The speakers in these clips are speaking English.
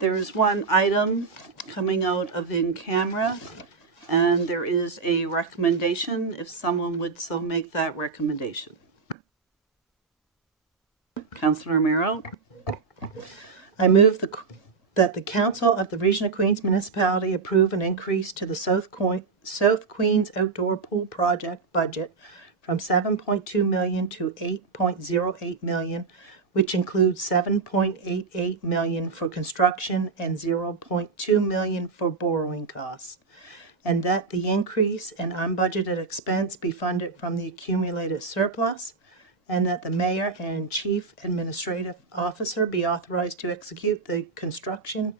There is one item coming out of in camera, and there is a recommendation, if someone would so make that recommendation. Councillor Romero. I move that the Council of the Region of Queens Municipality approve an increase to the South Queens Outdoor Pool Project budget from $7.2 million to $8.08 million, which includes $7.88 million for construction and $0.2 million for borrowing costs, and that the increase in unbudgeted expense be funded from the accumulated surplus, and that the mayor and chief administrative officer be authorized to execute the construction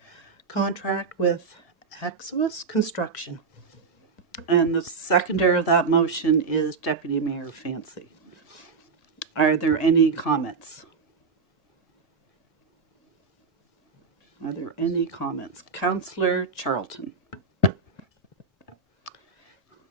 contract with Axis Construction. And the seconder of that motion is Deputy Mayor Fancy. Are there any comments? Are there any comments? Councillor Charlton.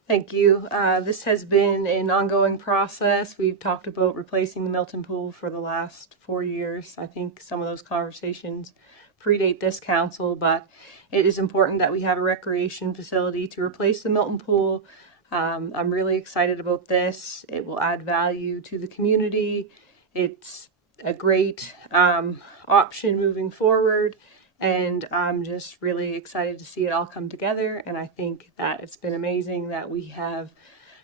Thank you. This has been an ongoing process. We've talked about replacing the Milton Pool for the last 4 years. I think some of those conversations predate this council, but it is important that we have a recreation facility to replace the Milton Pool. I'm really excited about this. It will add value to the community. It's a great option moving forward. And I'm just really excited to see it all come together. And I think that it's been amazing that we have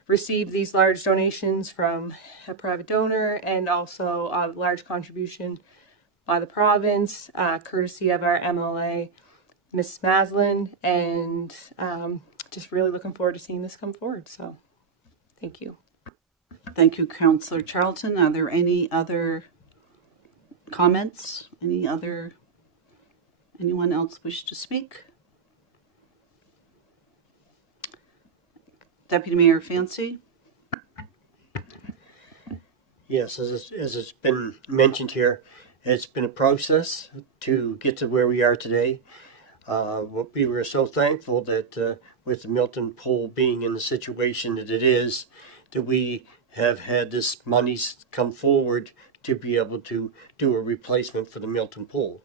received these large donations from a private donor and also a large contribution by the province, courtesy of our MLA, Ms. Maslin. And just really looking forward to seeing this come forward. So thank you. Thank you, Councillor Charlton. Are there any other comments? Anyone else wish to speak? Deputy Mayor Fancy. Yes, as it's been mentioned here, it's been a process to get to where we are today. We were so thankful that with the Milton Pool being in the situation that it is, that we have had this money come forward to be able to do a replacement for the Milton Pool.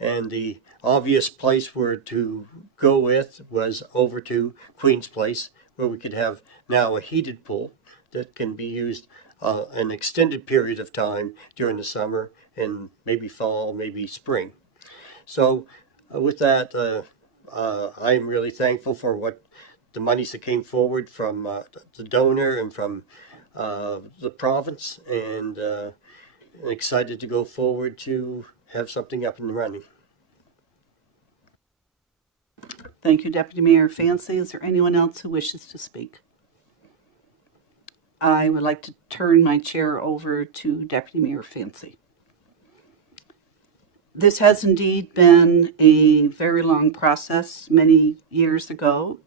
And the obvious place where to go with was over to Queen's Place, where we could have now a heated pool that can be used an extended period of time during the summer and maybe fall, maybe spring. So with that, I'm really thankful for what the monies that came forward from the donor and from the province, and excited to go forward to have something up and running. Thank you, Deputy Mayor Fancy. Is there anyone else who wishes to speak? I would like to turn my chair over to Deputy Mayor Fancy. This has indeed been a very long process. Many years ago,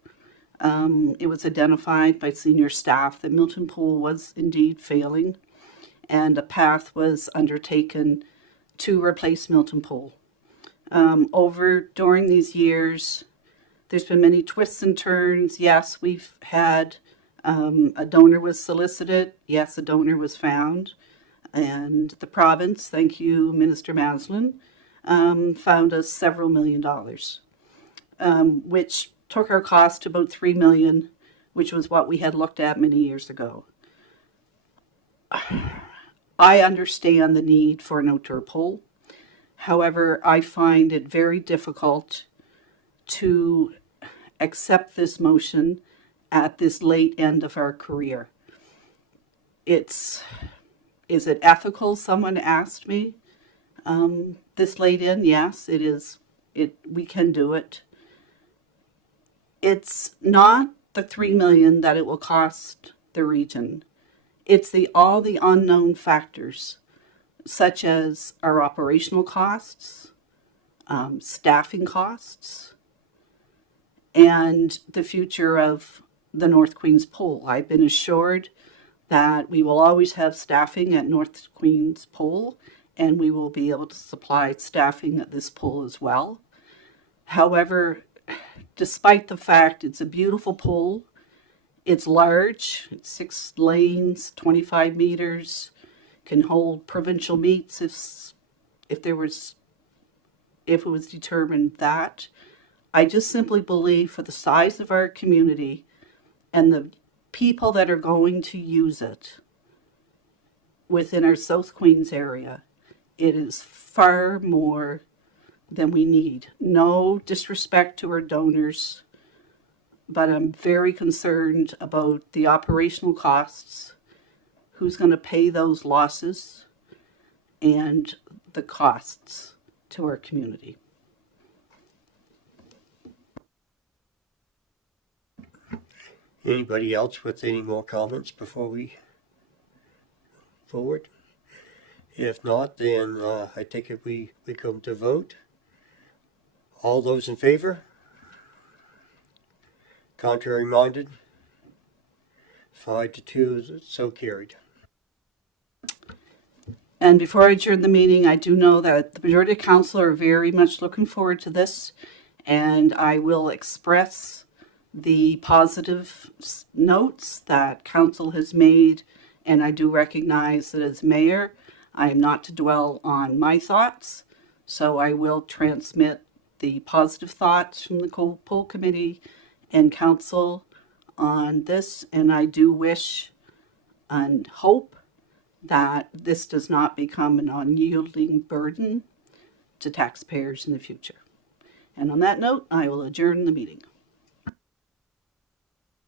it was identified by senior staff that Milton Pool was indeed failing, and a path was undertaken to replace Milton Pool. During these years, there's been many twists and turns. Yes, we've had a donor was solicited. Yes, a donor was found. And the province, thank you, Minister Maslin, found us several $1 million, which took our cost to about $3 million, which was what we had looked at many years ago. I understand the need for an outdoor pool. However, I find it very difficult to accept this motion at this late end of our career. Is it ethical? Someone asked me this late in. Yes, it is. We can do it. It's not the $3 million that it will cost the region. It's all the unknown factors, such as our operational costs, staffing costs, and the future of the North Queens Pool. I've been assured that we will always have staffing at North Queens Pool, and we will be able to supply staffing at this pool as well. However, despite the fact it's a beautiful pool, it's large, it's 6 lanes, 25 meters, can hold provincial meets if there was if it was determined that. I just simply believe for the size of our community and the people that are going to use it within our South Queens area, it is far more than we need. No disrespect to our donors, but I'm very concerned about the operational costs, who's going to pay those losses, and the costs to our community. Anybody else with any more comments before we forward? If not, then I take it we come to vote. All those in favor? Contrary minded? 5-2, so carried. And before I adjourn the meeting, I do know that the majority of council are very much looking forward to this, and I will express the positive notes that council has made, and I do recognize that as mayor, I am not to dwell on my thoughts, so I will transmit the positive thoughts from the poll committee and council on this, and I do wish and hope that this does not become an unyielding burden to taxpayers in the future. And on that note, I will adjourn the meeting.